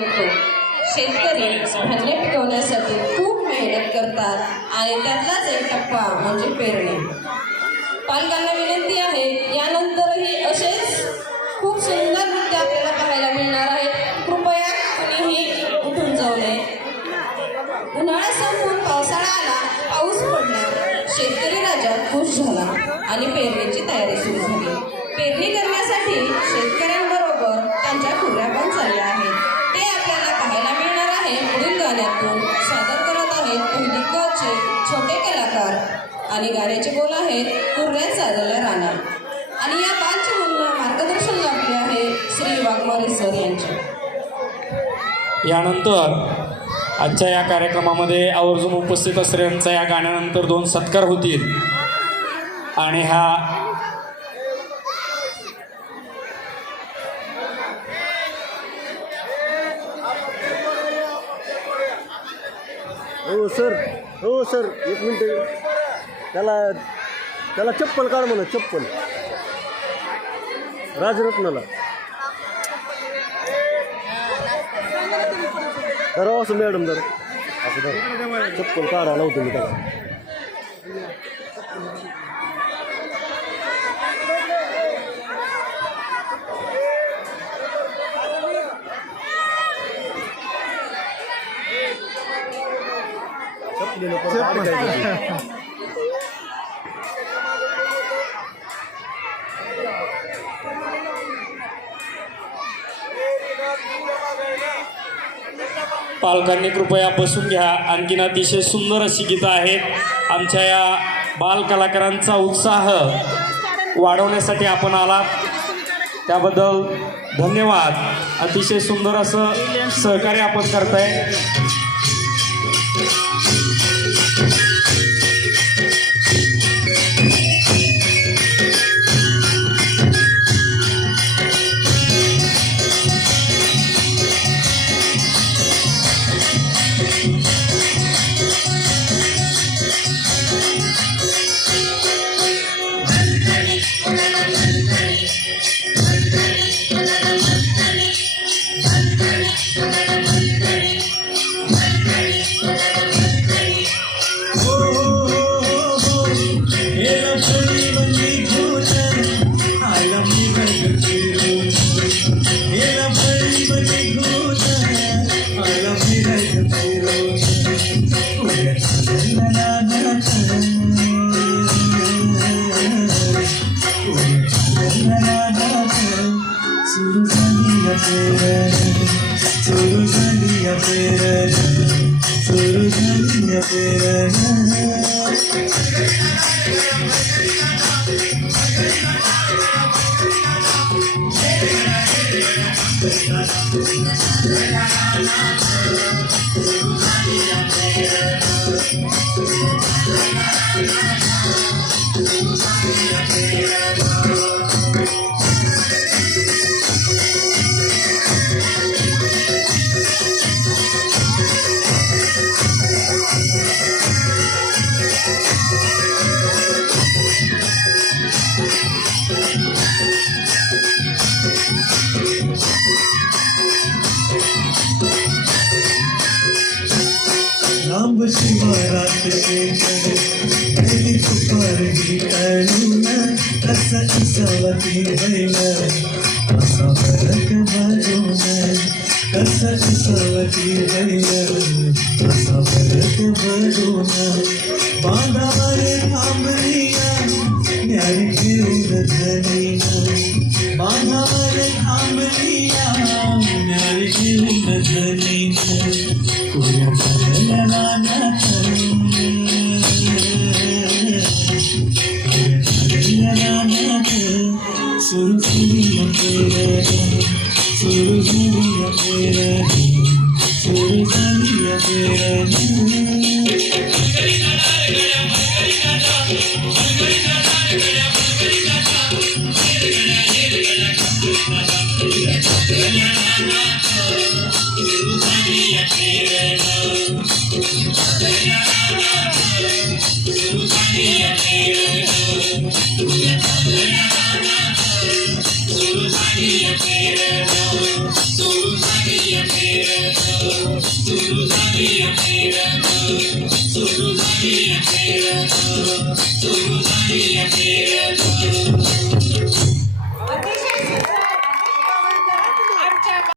होतो. शेतकरी धान्य पिकवण्यासाठी खूप मेहनत करतात आणि त्यातलाच एक टप्पा म्हणजे पेरणी. पालकांना विनंती आहे, यानंतरही असेच खूप सुंदर नृत्य आपल्याला पाहायला मिळणार आहे. कृपया कुणीही उठून जाऊ नये. उन्हाळा संपून पावसाळा आला, पाऊस पडला, शेतकरी राजा खुश झाला आणि पेरणीची तयारी सुरू झाली. पेरणी करण्यासाठी शेतकऱ्यांबरोबर त्यांच्या खुऱ्या पण चालल्या आहेत. ते आपल्याला पाहायला मिळणार आहे. पुढील गाण्यातून सादर करत आहेत पहिली क चे छोटे कलाकार आणि गाण्याचे बोल आहेत कुर्ऱ्या चालल्या राणा. आणि या बालचिमुंना मार्गदर्शन लाभले आहे श्री वाघमारे सर यांचे. यानंतर आजच्या या कार्यक्रमामध्ये आवर्जून उपस्थित असलेल्यांचा या गाण्यानंतर 2 सत्कार होतील आणि हा हो सर 1 मिनिट. त्याला चप्पल काढ म्हणा, चप्पल राजरत्नाला जरा असं मॅडम जरा असं धरा. चप्पल काढा लावतो मी त्याला. पालकांनी कृपया बसून घ्या. आणखीन अतिशय सुंदर अशी गीतं आहेत. आमच्या या बाल कलाकारांचा उत्साह वाढवण्यासाठी आपण आलात, त्याबद्दल धन्यवाद. अतिशय सुंदर असं सहकार्य आपण करताय. लांब शिवारात गेली तुपार गिटाळून कसा इसावती बैल असा फरक भरून कसा इसावती बैल असा फरक भरून बांधावर थांबलिया न्यारी घेऊन धनीन बांधावर थांबलिया न्यारी घेऊन धनीन कुऱ्या चालल्या रानात कुऱ्या चालल्या रानात सुरू झाली पेरणी सुरू झाली पेरणी सुरू झाली पेरणी Suruh सुरू झाली पेरणी, सुरू झाली पेरणी, सुरू झाली